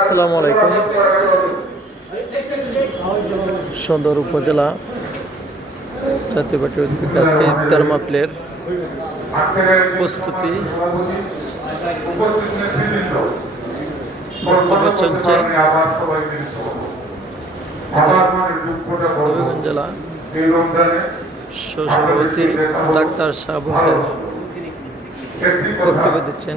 আসসালামু আলাইকুম। সদর উপজেলা জাতীয় পার্টির উদ্যোগে আজকে ইফতার মাহফিলের প্রস্তুতি বক্তব্য চলছে। হবিগঞ্জ জেলা সহসভাপতি ডাক্তার সাবুকের বক্তব্য দিচ্ছেন।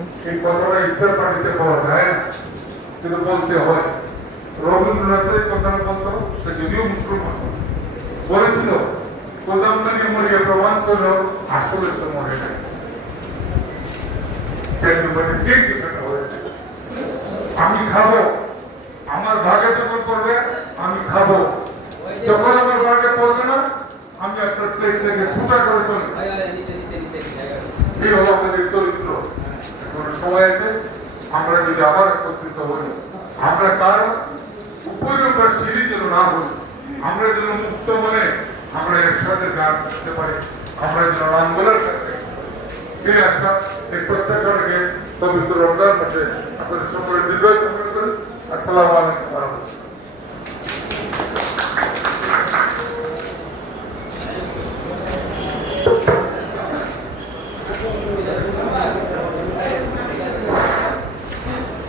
রবীন্দ্রনাথের কথা বলতো, সে যদিও মুসলমান বলেছিল প্রধানমন্ত্রী মরিয়া প্রমাণ করল আসলে সে মরে নাই। আমি খাবো, আমার ভাগে যখন করবে আমি খাবো, যখন আমার ভাগে পড়বে না আমি আপনার প্লেট থেকে ফুটা করে চলে। এই হলো আমাদের চরিত্র। এখন সময় আছে আমরা যদি আবার একত্রিত হই, আমরা কারো উপযোগের সিঁড়ি যেন না হই, আমরা যেন মুক্ত মনে আমরা একসাথে গান করতে পারি, আমরা যেন রামগোলার সাথে এই আশা এই প্রত্যাশা রেখে পবিত্র রমজান মাসে আপনাদের সকলের দীর্ঘায়ু কামনা করি। আসসালামু আলাইকুম ওয়া রাহমাতুল্লাহ।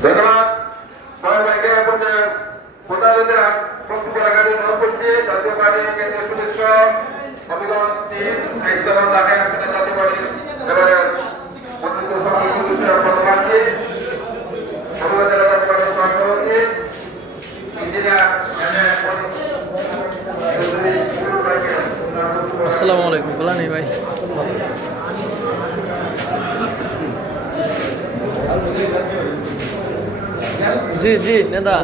ধন্যবাদ সবাই ভাইকে। প্রধানমন্ত্রী বক্তব্য রাখার জন্য অনুরোধ করছি জাতীয় পার্টির কেন্দ্রীয় সদস্য হবিগঞ্জ ঢাকায় আসছেন জাতীয় পার্টির এবারে মনোনীত সকল সদস্যরা প্রার্থী হবিগঞ্জ জেলা জাতীয় পার্টির সভাপতি ইঞ্জিনিয়ার আসসালামু আলাইকুম। বলা নেই ভাই। জি জি নেতা।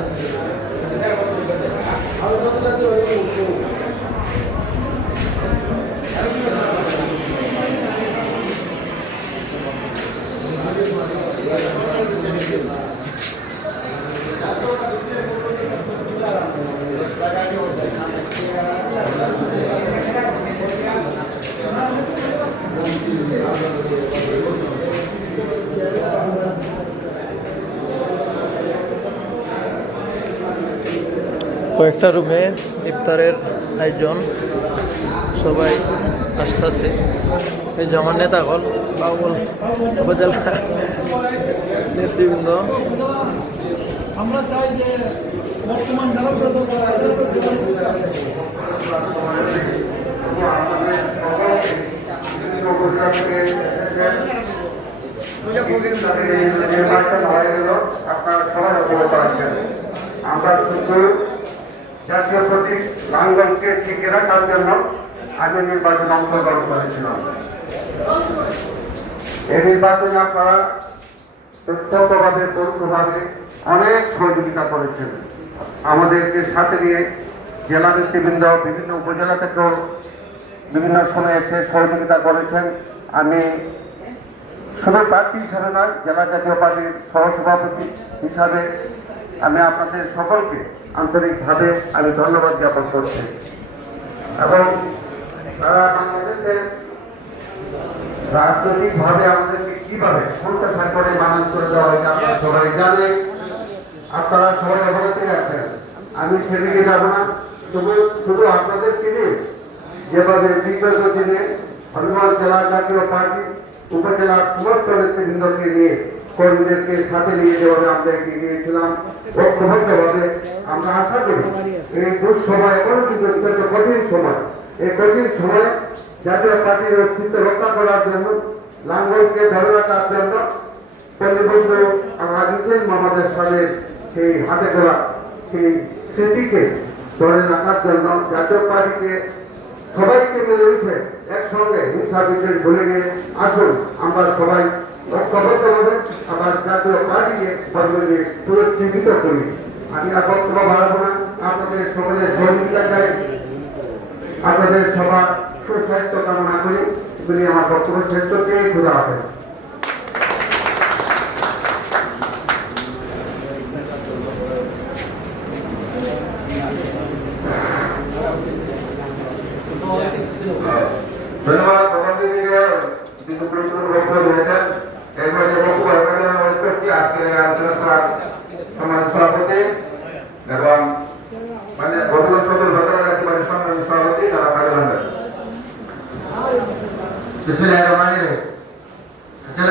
কয়েকটা রুমে ইফতারের আয়োজন, সবাই আসতেছে। এই যে আমার নেতাগণ, বাউল উপজেলা নেতৃবৃন্দ। আমরা চাই যে বর্তমান যারা আপনারা সবাই অবগত আছেন। আমরা শুধু জাতীয় প্রতীক লাঙ্গলকে টিকে রাখার জন্য আগে নির্বাচনে অংশগ্রহণ করেছিলাম। এই নির্বাচনে আপনারা প্রত্যক্ষভাবে পরোক্ষভাবে অনেক সহযোগিতা করেছেন। আমাদেরকে সাথে নিয়ে জেলা নেতৃবৃন্দ বিভিন্ন উপজেলা থেকেও বিভিন্ন সময় এসে সহযোগিতা করেছেন। আমি শুধু প্রার্থী হিসাবে নয়, জেলা জাতীয় পার্টির সহসভাপতি হিসাবে আমি আপনাদের সকলকে আন্তরিকভাবে আমি ধন্যবাদ জ্ঞাপন করছি। এবং তারা বাংলাদেশে রাজনৈতিকভাবে আমাদেরকে কিভাবে প্রত্যাশা করে বানান করে দেওয়া হয়েছে আপনারা সবাই জানে, আপনারা সবাই অবগত আছেন। আমি সেদিকে যাব না, শুধু আপনাদের চিনি যেভাবে বিগত দিনে হবিগঞ্জ জেলা জাতীয় পার্টি উপজেলার সমস্ত নেতৃবৃন্দকে নিয়ে কর্মীদেরকে সাথে নিয়ে যেভাবে আমরা এগিয়ে নিয়েছিলাম ঐক্যবদ্ধভাবে, আমরা আশা করি এই দুঃসময় এখনো কিন্তু অত্যন্ত কঠিন সময়, এই কঠিন সময়ে জাতীয় পার্টির অস্তিত্ব রক্ষা করার জন্য, লাঙ্গলকে ধরে রাখার জন্য পল্লীবন্ধু আজিজুল মোহাম্মদের সাথে সেই হাতে করা সেই স্মৃতিকে ধরে রাখার জন্য জাতীয় পার্টিকে সবাইকে মিলেমিশে একসঙ্গে হিংসা বিদ্বেষ ভুলে গিয়ে আসুন আমরা সবাই ঐক্যবদ্ধভাবে আবার জাতীয় পার্টিকে পুনর্জীবিত করি। আমি আর বক্তব্য বাড়াবো না, আপনাদের সকলের সহযোগিতা চাই, আপনাদের সবার সুস্বাস্থ্য কামনা করি। তিনি আমার বক্তব্য শেষ করতে খোদা হাফেজ। ধন্যবাদ প্রধানমন্ত্রীকে কিন্তু গুরুত্বপূর্ণ বক্তব্য দিয়েছেন। এরপরে যে বক্তব্য আজকে সংস্থার সম্মানিত সভাপতি এবং মানে বর্তমান সদর ভদ্রাগাতিবাড়ির সম্মানিত সভাপতি তারা ফাইল বিসমিল্লাহির রহমানির রহিম।